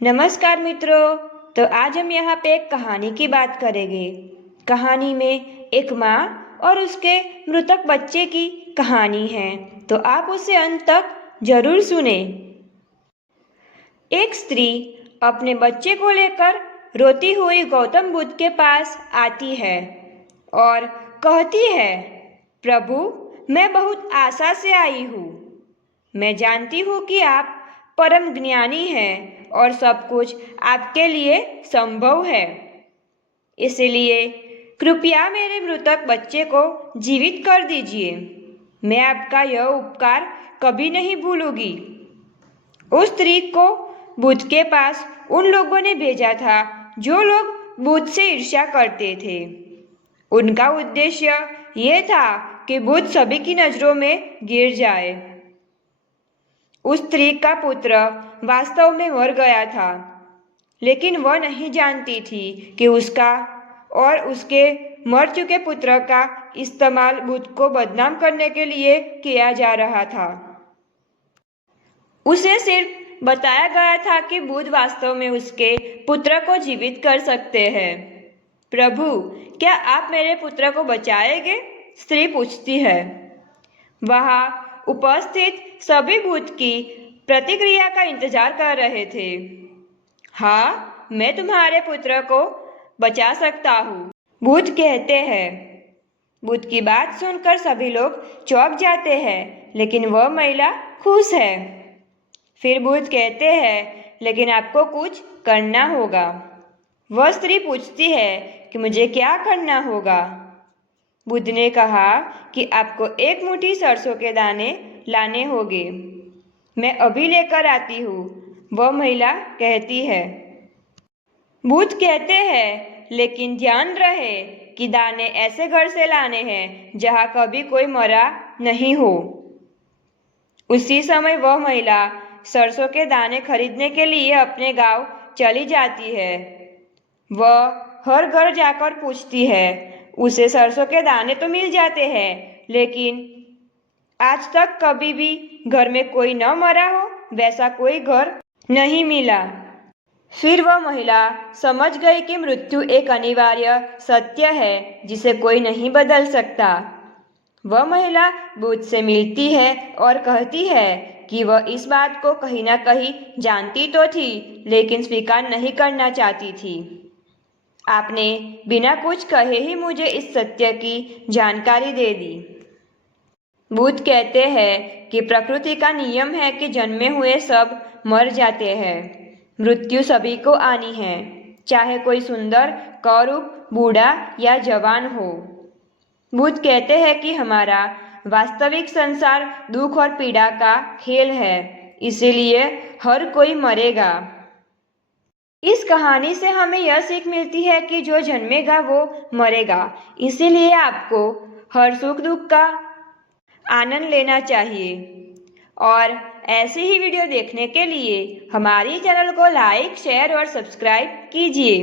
नमस्कार मित्रों। तो आज हम यहाँ पे एक कहानी की बात करेंगे। कहानी में एक माँ और उसके मृतक बच्चे की कहानी है, तो आप उसे अंत तक जरूर सुने। एक स्त्री अपने बच्चे को लेकर रोती हुई गौतम बुद्ध के पास आती है और कहती है, प्रभु, मैं बहुत आशा से आई हूँ। मैं जानती हूँ कि आप परम ज्ञानी हैं और सब कुछ आपके लिए संभव है। इसलिए कृपया मेरे मृतक बच्चे को जीवित कर दीजिए। मैं आपका यह उपकार कभी नहीं भूलूंगी। उस स्त्री को बुद्ध के पास उन लोगों ने भेजा था जो लोग बुद्ध से ईर्ष्या करते थे। उनका उद्देश्य यह था कि बुद्ध सभी की नज़रों में गिर जाए। उस स्त्री का पुत्र वास्तव में मर गया था, लेकिन वह नहीं जानती थी कि उसका और उसके मर चुके पुत्र का इस्तेमाल बुद्ध को बदनाम करने के लिए किया जा रहा था। उसे सिर्फ बताया गया था कि बुद्ध वास्तव में उसके पुत्र को जीवित कर सकते हैं। प्रभु, क्या आप मेरे पुत्र को बचाएंगे? स्त्री पूछती है। वहाँ उपस्थित सभी बुद्ध की प्रतिक्रिया का इंतजार कर रहे थे। हाँ, मैं तुम्हारे पुत्र को बचा सकता हूँ, बुद्ध कहते हैं। बुद्ध की बात सुनकर सभी लोग चौंक जाते हैं, लेकिन वह महिला खुश है। फिर बुद्ध कहते हैं, लेकिन आपको कुछ करना होगा। वह स्त्री पूछती है कि मुझे क्या करना होगा? बुद्ध ने कहा कि आपको एक मुट्ठी सरसों के दाने लाने होंगे। मैं अभी लेकर आती हूँ, वह महिला कहती है। बुद्ध कहते हैं, लेकिन ध्यान रहे कि दाने ऐसे घर से लाने हैं जहाँ कभी कोई मरा नहीं हो। उसी समय वह महिला सरसों के दाने खरीदने के लिए अपने गांव चली जाती है। वह हर घर जाकर पूछती है। उसे सरसों के दाने तो मिल जाते हैं, लेकिन आज तक कभी भी घर में कोई न मरा हो वैसा कोई घर नहीं मिला। फिर वह महिला समझ गई कि मृत्यु एक अनिवार्य सत्य है जिसे कोई नहीं बदल सकता। वह महिला बुद्ध से मिलती है और कहती है कि वह इस बात को कहीं ना कहीं जानती तो थी, लेकिन स्वीकार नहीं करना चाहती थी। आपने बिना कुछ कहे ही मुझे इस सत्य की जानकारी दे दी। बुद्ध कहते हैं कि प्रकृति का नियम है कि जन्मे हुए सब मर जाते हैं। मृत्यु सभी को आनी है, चाहे कोई सुंदर, कौरूप, बूढ़ा या जवान हो। बुद्ध कहते हैं कि हमारा वास्तविक संसार दुख और पीड़ा का खेल है, इसीलिए हर कोई मरेगा। इस कहानी से हमें यह सीख मिलती है कि जो जन्मेगा वो मरेगा, इसीलिए आपको हर सुख दुख का आनंद लेना चाहिए। और ऐसी ही वीडियो देखने के लिए हमारी चैनल को लाइक, शेयर और सब्सक्राइब कीजिए।